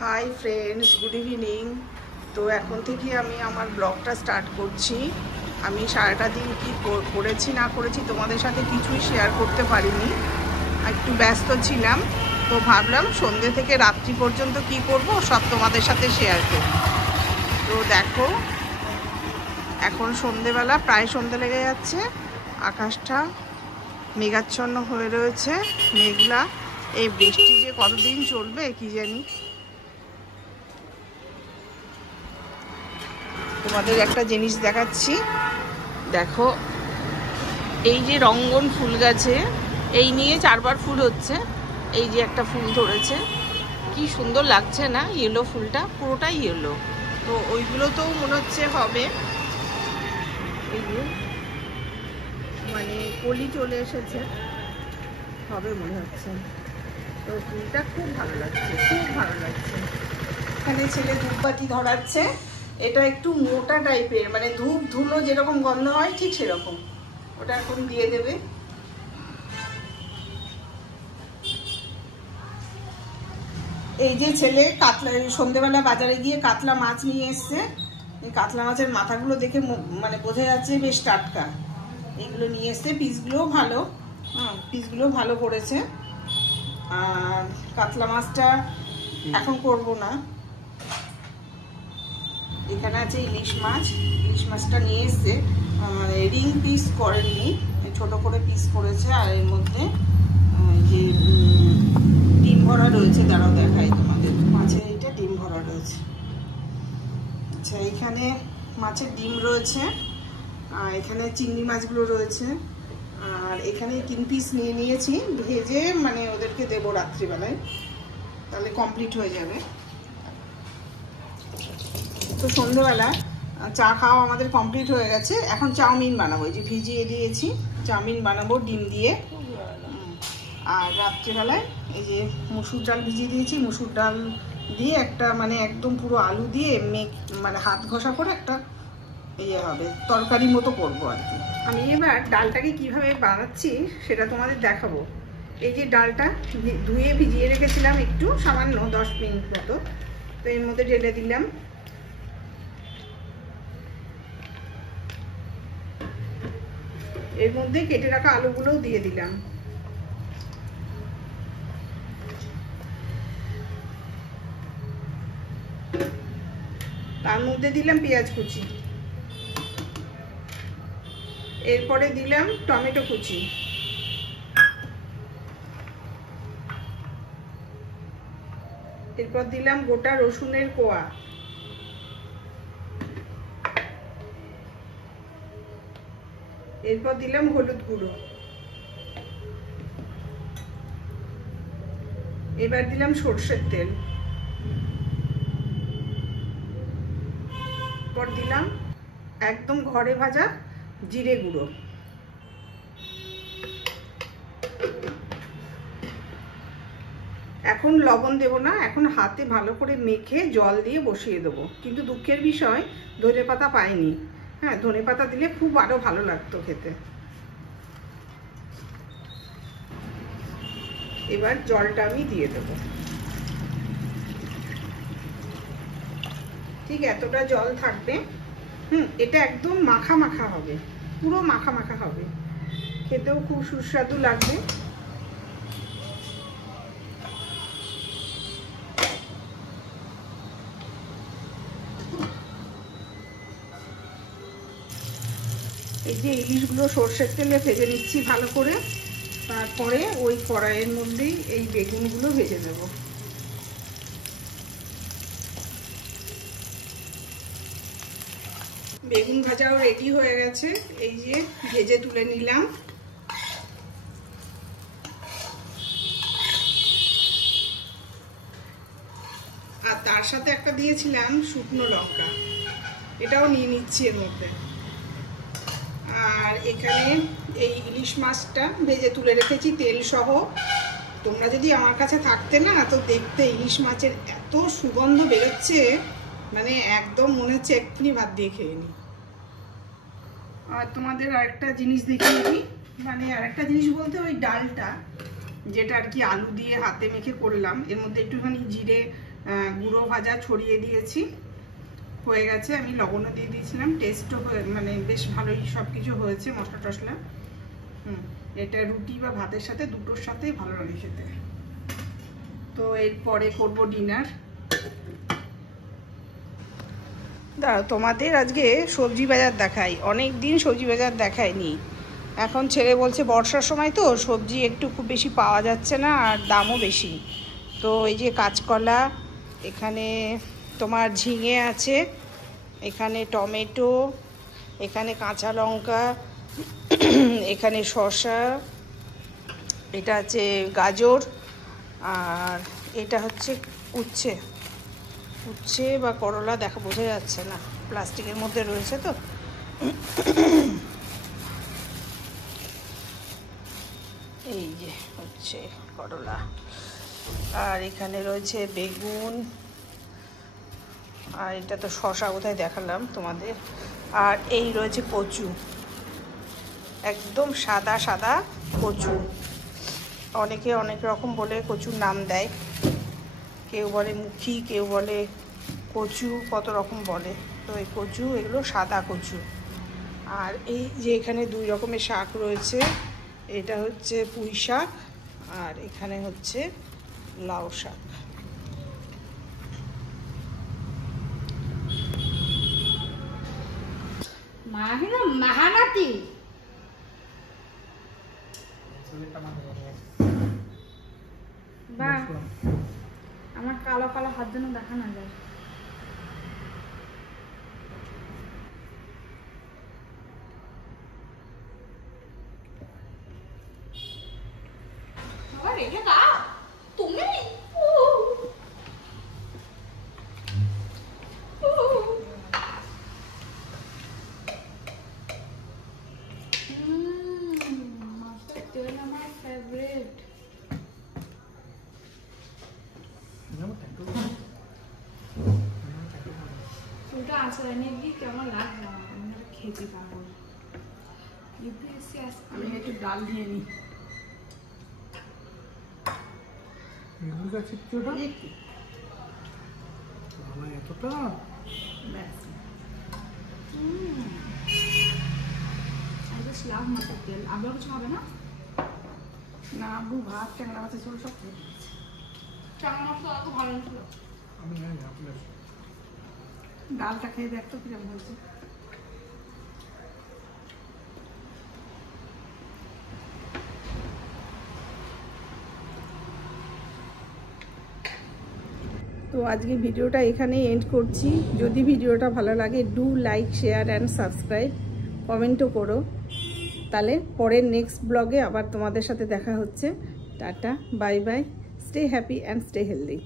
Hi friends, good evening. তো এখন থেকে আমি আমার ব্লগটা স্টার্ট করছি। আমি সারাটা দিন কি করেছি না করেছি তোমাদের সাথে কিছুই শেয়ার করতে পারিনি, একটু ব্যস্ত ছিলাম। তো ভাবলাম সন্ধ্যে থেকে রাত্রি পর্যন্ত কি করব সব তোমাদের সাথে শেয়ার করি। তো দেখো, এখন সন্ধেবেলা, প্রায় সন্ধে লেগে যাচ্ছে। আকাশটা মেঘাচ্ছন্ন হয়ে রয়েছে, মেঘলা। এই বৃষ্টি যে কতদিন চলবে কি জানি। তোমাদের একটা জিনিস দেখাচ্ছি, দেখো। এই যে রঙ্গন ফুল গাছে এই নিয়ে 4বার ফুল হচ্ছে। এই যে একটা ফুল ধরেছে, কি সুন্দর লাগছে না? ইয়েলো ফুলটা, পুরোটাই ইয়েলো। তো ওইগুলোতেও মনে হচ্ছে হবে। এই যে মানে কলি চলে এসেছে, হবে মনে হচ্ছে। তো ফুলটা খুব ভালো লাগছে, খুব ভালো লাগছে। এখানে ছেলে ধূপবাতি ধরাচ্ছে। এটা একটু মোটা টাইপের, মানে ধূপ ধুনো যেরকম গন্ধ হয় ঠিক সেরকম। ওটা এখন দিয়ে দেবে। এই যে ছেলে কাতলা, সন্ধ্যেবেলা বাজারে গিয়ে কাতলা মাছ নিয়ে এসছে। এই কাতলা মাছের মাথাগুলো দেখে মানে বোঝা যাচ্ছে বেশ টাটকা। এইগুলো নিয়ে এসছে, পিসগুলোও ভালো। হ্যাঁ, পিসগুলো ভালো করেছে। আর কাতলা মাছটা এখন করব না। এখানে আছে ইলিশ মাছ। ইলিশ মাছটা নিয়ে এসছে, মানে রিং পিস করেননি, ছোট করে পিস করেছে। আর এর মধ্যে যে ডিম ভরা রয়েছে, দাঁড়াও দেখাই তোমাদের। মাছের এইটা ডিম ভরা রয়েছে। আচ্ছা, এখানে মাছের ডিম রয়েছে, আর এখানে চিংড়ি মাছগুলো রয়েছে। আর এখানে 3 পিস নিয়ে নিয়েছি, ভেজে মানে ওদেরকে দেবো রাত্রিবেলায়, তাহলে কমপ্লিট হয়ে যাবে। তো সন্ধ্যেবেলা চা খাওয়া আমাদের কমপ্লিট হয়ে গেছে। এখন চাউমিন বানাবো। এই যে ভিজিয়ে দিয়েছি, চাউমিন বানাবো ডিম দিয়ে। আর রাত্রিবেলায় এই যে মুসুর ডাল ভিজিয়ে দিয়েছি, মুসুর ডাল দিয়ে একটা মানে একদম পুরো আলু দিয়ে মানে হাত ঘষা করে একটা ইয়ে হবে, তরকারি মতো করবো আর কি। আমি এবার ডালটাকে কিভাবে বানাচ্ছি সেটা তোমাদের দেখাবো। এই যে ডালটা ধুয়ে ভিজিয়ে রেখেছিলাম একটু, সামান্য 10 মিনিট মতো। তো এর মধ্যে ঢেলে দিলাম। এর মধ্যে কেটে রাখা আলুগুলোও দিয়ে দিলাম। তার মধ্যে দিলাম পেঁয়াজ কুচি, এরপরে দিলাম টমেটো কুচি, এরপর দিলাম গোটা রসুনের কোয়া, এরপর দিলাম হলুদ গুঁড়ো, এবার দিলাম সরষের তেল, এরপর দিলাম একদম ঘরে ভাজা জিরে গুঁড়ো। এখন লবণ দেব না, এখন হাতে ভালো করে মেখে জল দিয়ে বসিয়ে দেবো। কিন্তু দুঃখের বিষয় ধনেপাতা পাইনি। হ্যাঁ, ধনেপাতা দিলে খুব আরো ভালো লাগতো খেতে। এবার জলটা আমি দিয়ে দেবো। ঠিক এতটা জল থাকবে। এটা একদম মাখা মাখা হবে, পুরো মাখা মাখা হবে, খেতেও খুব সুস্বাদু লাগবে। এই যে ইলিশগুলো সর্ষের তেলে ভেজে নিচ্ছি ভালো করে। তারপরে ওই কড়াইয়ের মধ্যেই এই বেগুনগুলো ভেজে দেব। বেগুন ভাজাও রেডি হয়ে গেছে। এই যে ভেজে তুলে নিলাম। আর তার সাথে একটা দিয়েছিলাম শুকনো লঙ্কা, এটাও নিয়ে নিচ্ছি এর মধ্যে। আর এখানে এই ইলিশ মাছটা ভেজে তুলে রেখেছি তেল সহ। তোমরা যদি আমার কাছে থাকতে না, তো দেখতে ইলিশ মাছের এত সুগন্ধ বেরোচ্ছে, মানে একদম মনে হচ্ছে এক্ষুনি ভাত দিয়ে খেয়ে নি। আর তোমাদের আরেকটা জিনিস দেখিয়ে দিই, মানে আরেকটা জিনিস বলতে ওই ডালটা যেটা আর কি আলু দিয়ে হাতে মেখে করলাম, এর মধ্যে একটুখানি জিরে গুঁড়ো ভাজা ছড়িয়ে দিয়েছি, হয়ে গেছে। আমি লবণও দিয়ে দিয়েছিলাম, টেস্টও মানে বেশ ভালোই সব কিছু হয়েছে, মশলা টশলা। এটা রুটি বা ভাতের সাথে দুটোর সাথেই ভালো লাগে খেতে। তো এরপরে করবো ডিনার। দাঁড়াও, তোমাদের আজকে সবজি বাজার দেখাই, অনেক দিন সবজি বাজার দেখায়নি। এখন ছেলে বলছে বর্ষার সময় তো সবজি একটু খুব বেশি পাওয়া যাচ্ছে না, আর দামও বেশি। তো এই যে কাঁচকলা, এখানে তোমার ঝিঙে আছে, এখানে টমেটো, এখানে কাঁচা লঙ্কা, এখানে শসা, এটা আছে গাজর, আর এটা হচ্ছে উচ্ছে উচ্ছে বা করলা, দেখা বোঝা যাচ্ছে না, প্লাস্টিকের মধ্যে রয়েছে তো। এই যে হচ্ছে করলা, আর এখানে রয়েছে বেগুন, আর এটা তো শসা কোথায় দেখালাম তোমাদের, আর এই রয়েছে কচু, একদম সাদা সাদা কচু। অনেকে অনেক রকম বলে কচুর নাম দেয়, কেউ বলে মুখী, কেউ বলে কচু, কত রকম বলে। তো এই কচু, এগুলো সাদা কচু। আর এই যে এখানে 2 রকমের শাক রয়েছে, এটা হচ্ছে পুঁই শাক, আর এখানে হচ্ছে লাউ শাক। মাহানাতি বা আমার কালো কালো হাত যেন দেখা না যায়। রেখে দাও তুমি। মাছের তেল আমার ফেভারিট। ওটা আচার এনে দিয়ে কেমন লাগবে আমি খেতে পারবো। আমি একটু ডাল দিয়ে নিই। এতটা লাভ মাছের তেল, আবার কিছু হবে না? না, আব্বু ভাত, ট্যাংরা মাছের ঝোল সব খেয়ে নিয়েছে। ট্যাংরা মাছটা এত ভালো ছিল। ডালটা খেয়ে দেখতো কিরকম হয়েছে। তো আজকে ভিডিওটা এখানেই এন্ড করছি। যদি ভিডিওটা ভালো লাগে, do like, share and subscribe, কমেন্টও করো। তাহলে পরের নেক্সট ব্লগে আবার তোমাদের সাথে দেখা হচ্ছে। Tata, bye bye, stay happy and stay healthy.